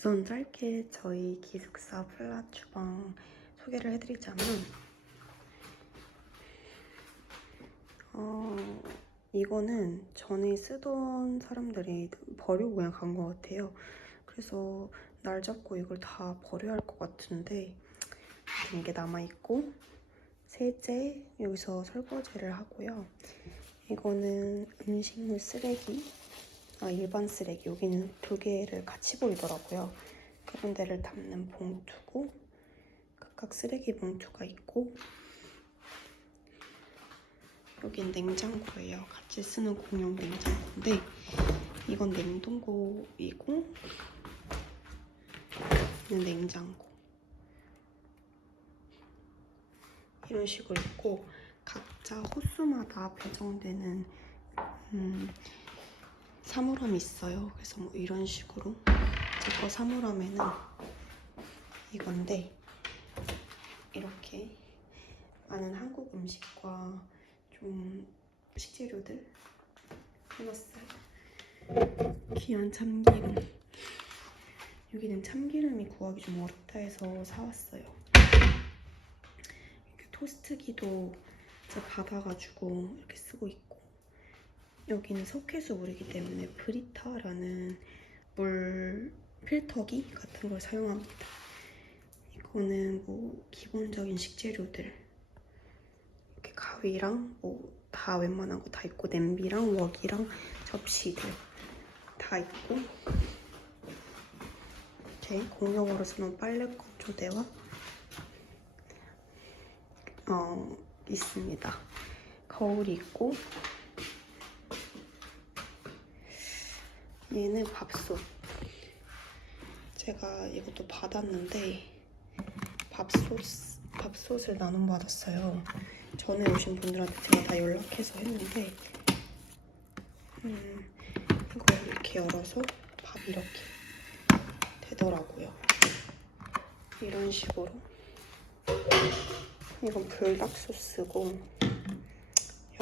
우선 짧게 저희 기숙사 플라 주방 소개를 해드리자면 어, 이거는 전에 쓰던 사람들이 버리고 그냥 간 것 같아요. 그래서 날 잡고 이걸 다 버려야 할 것 같은데 이게 남아있고 세제 여기서 설거지를 하고요. 이거는 음식물 쓰레기 아, 일반 쓰레기 여기는 두 개를 같이 보이더라고요. 그런 데를 담는 봉투고 각각 쓰레기 봉투가 있고 여긴 냉장고예요. 같이 쓰는 공용 냉장고인데 이건 냉동고이고 이는 냉장고 이런 식으로 있고 각자 호수마다 배정되는 음, 사물함이 있어요. 그래서 뭐 이런 식으로 제 거 사물함에는 이건데 이렇게 많은 한국 음식과 좀 식재료들 해놨어요. 귀한 참기름. 여기는 참기름이 구하기 좀 어렵다 해서 사왔어요. 이렇게 토스트기도 제가 받아가지고 이렇게 쓰고 있고 여기는 석회수 물이기 때문에 브리타라는 물 필터기 같은 걸 사용합니다. 이거는 뭐 기본적인 식재료들 이렇게 가위랑 뭐 다 웬만한 거 다 있고 냄비랑 웍이랑 접시들 다 있고 이렇게 공용으로 쓰는 빨래 건조대와 어 있습니다. 거울이 있고 얘는 밥솥. 제가 이것도 받았는데 밥솥 밥솥을 나눔 받았어요. 전에 오신 분들한테 제가 다 연락해서 했는데 음, 이걸 이렇게 열어서 밥 이렇게 되더라고요. 이런 식으로 이건 불닭 소스고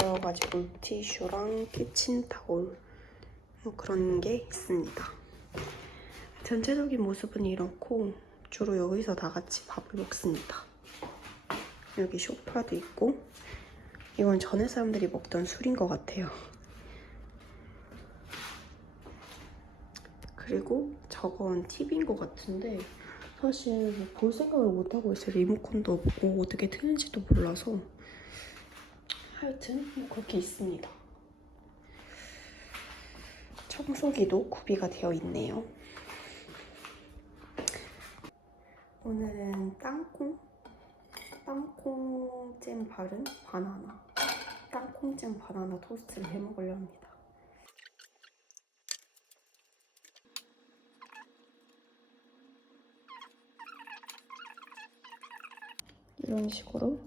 여러 가지 물티슈랑 키친타올 뭐 그런 게 있습니다. 전체적인 모습은 이렇고 주로 여기서 다 같이 밥을 먹습니다. 여기 소파도 있고 이건 전에 사람들이 먹던 술인 것 같아요. 그리고 저건 TV인 것 같은데 사실 뭐볼 생각을 못 하고 있어요. 리모컨도 없고 어떻게 트는지도 몰라서 하여튼 뭐 그렇게 있습니다. 청소기도 구비가 되어 있네요. 오늘은 땅콩, 땅콩잼 바른 바나나, 땅콩잼 바나나 토스트를 해 먹으려 합니다. 이런 식으로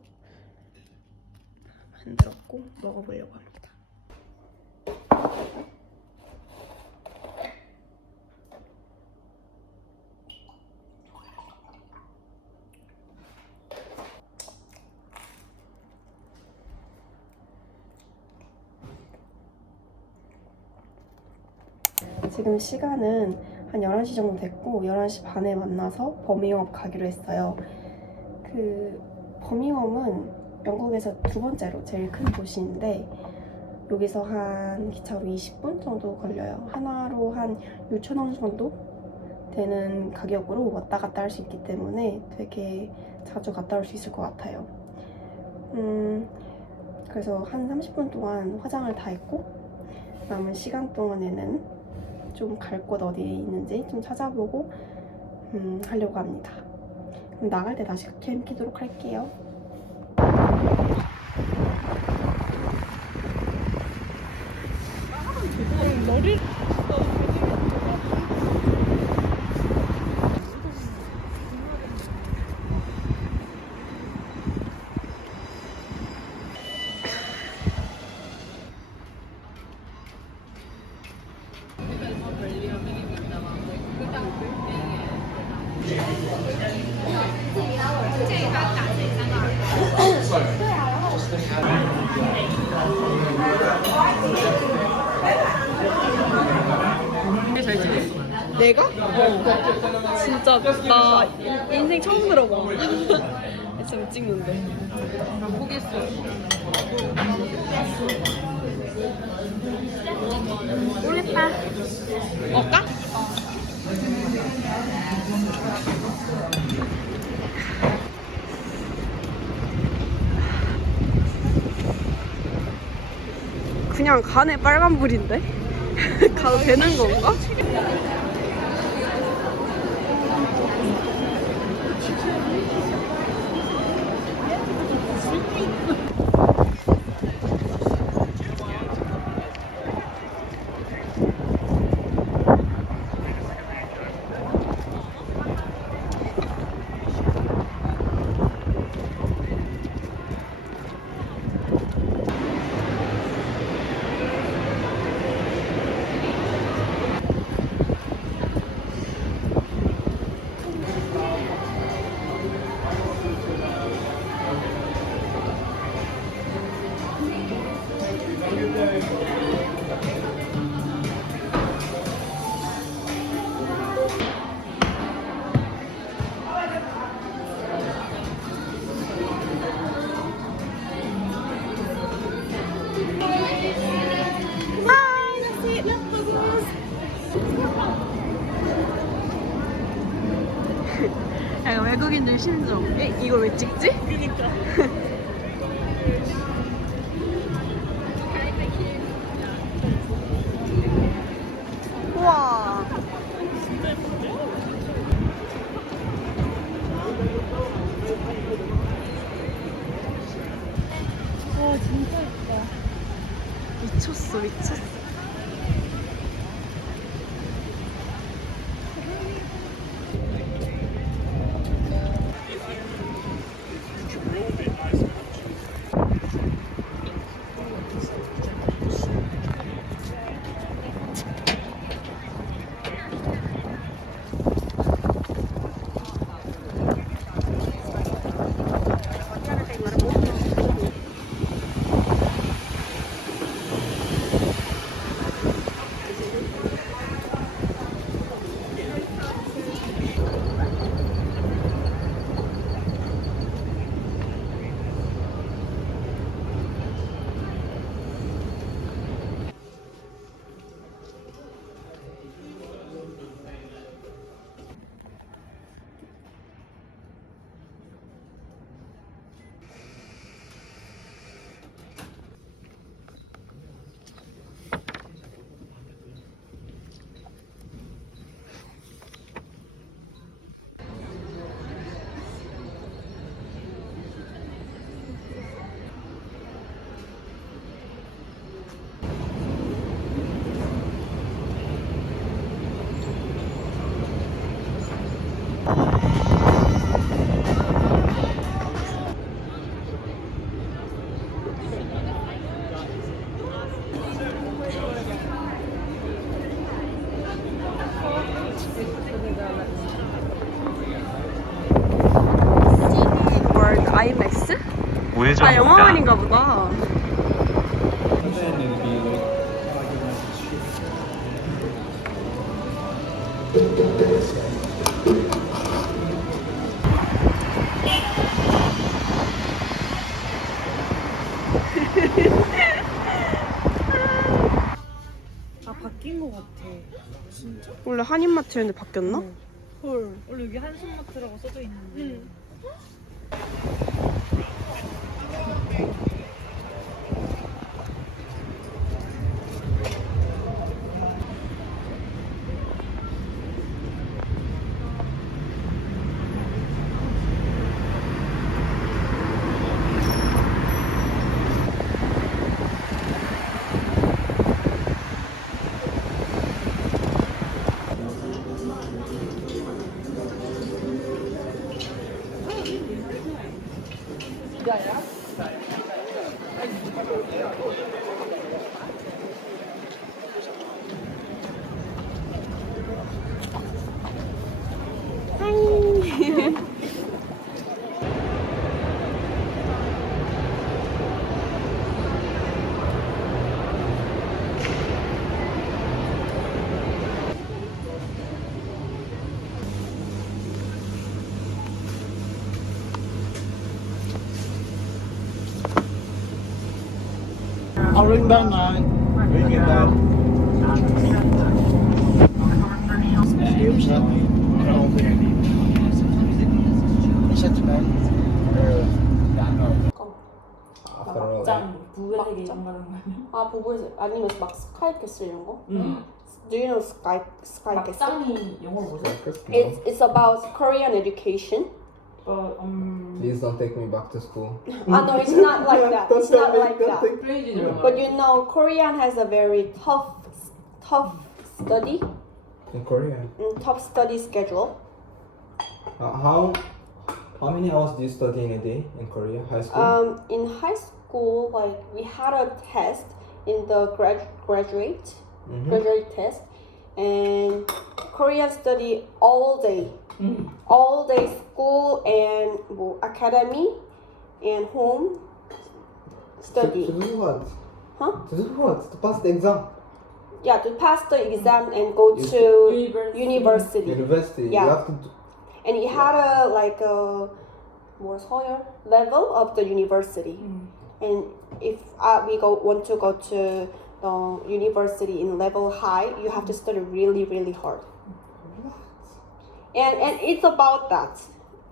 만들었고 먹어보려고 합니다. 지금 시간은 한 11시 정도 됐고 11시 반에 만나서 버밍업 가기로 했어요. 그 버밍엄은 영국에서 두 번째로 제일 큰 도시인데 여기서 한 기차로 20분 정도 걸려요. 하나로 한 6천 원 정도 되는 가격으로 왔다 갔다 할 수 있기 때문에 되게 자주 갔다 올 수 있을 것 같아요. 음, 그래서 한 30분 동안 화장을 다 했고 남은 시간 동안에는 좀 갈 곳 어디 있는지 좀 찾아보고 음, 하려고 합니다. 그럼 나갈 때 다시 캠 키도록 할게요. 잘 지냈어. 내가? 어. 진짜 나 인생 처음 들어봐. SM 찍는데. 포기했어. 모르겠다. 먹까? 그냥 간에 빨간불인데? 가도 되는 건가? 심정. 에? 이걸 왜 찍지? 그니까. 우와. 와 진짜 예쁘다. 미쳤어 미쳤어. 아. 영화관인가 보다. 아 바뀐 것 같아. 원래 한인마트였는데 바뀌었나? 헐. 원래 여기 한숨마트라고 써져 있는데. Bye. Bring that nine. Bring it down. After all, 막장 부부에게 막장? 연관한 거 아니야? 아 보부에서 아니면 막 스카이 캐슬 이런 거? 응. Do you know sky skycastle? 막장이 영어로 뭐지? It's it's about Korean education. Um. Please don't take me back to school. Ah no, it's not like that. It's not like that. But you know, Korean has a very tough, tough study, In Korea, mm, tough study schedule. uh, how how many hours do you study in a day in Korea? High school? Um, in high school, like we had a test in the grad graduate Mhm. graduate test, and Korean study all day. Mm. All day school and 뭐 academy and home study. To, to do what? Huh? To do what? To pass the exam. Yeah, to pass the mm-hmm. exam and go to university. University. university. Yeah. You have to. And he had a like a more higher level of the university. Mm. And if uh, we go want to go to the university in level high, you have to study really really hard and and it's about that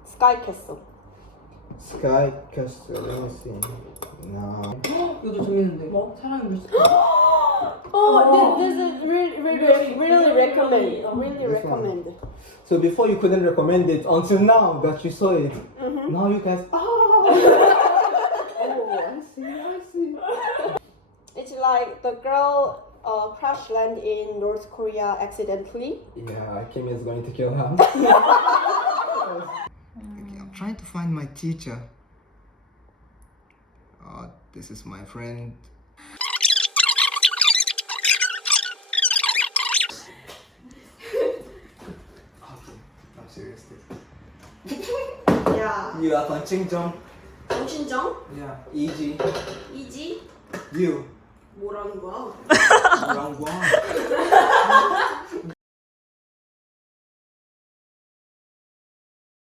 sky castle Sky Castle. Let me see. No. 이것도 재밌는데. 뭐? 사랑이 물수. oh this, this is really really really, really recommend really, really This one. recommend So before you couldn't recommend it until now that you saw it. Mhm. Now you guys. Ah. oh, I see. I see. it's like the girl uh, crash land in North Korea accidentally. Yeah, Kim is going to kill him. I'm trying to find my teacher. Uh, this is my friend. yeah. You are punching Jung. Punching Jung? Yeah. EG. EG? You. 뭐라는 거야 Wrong one.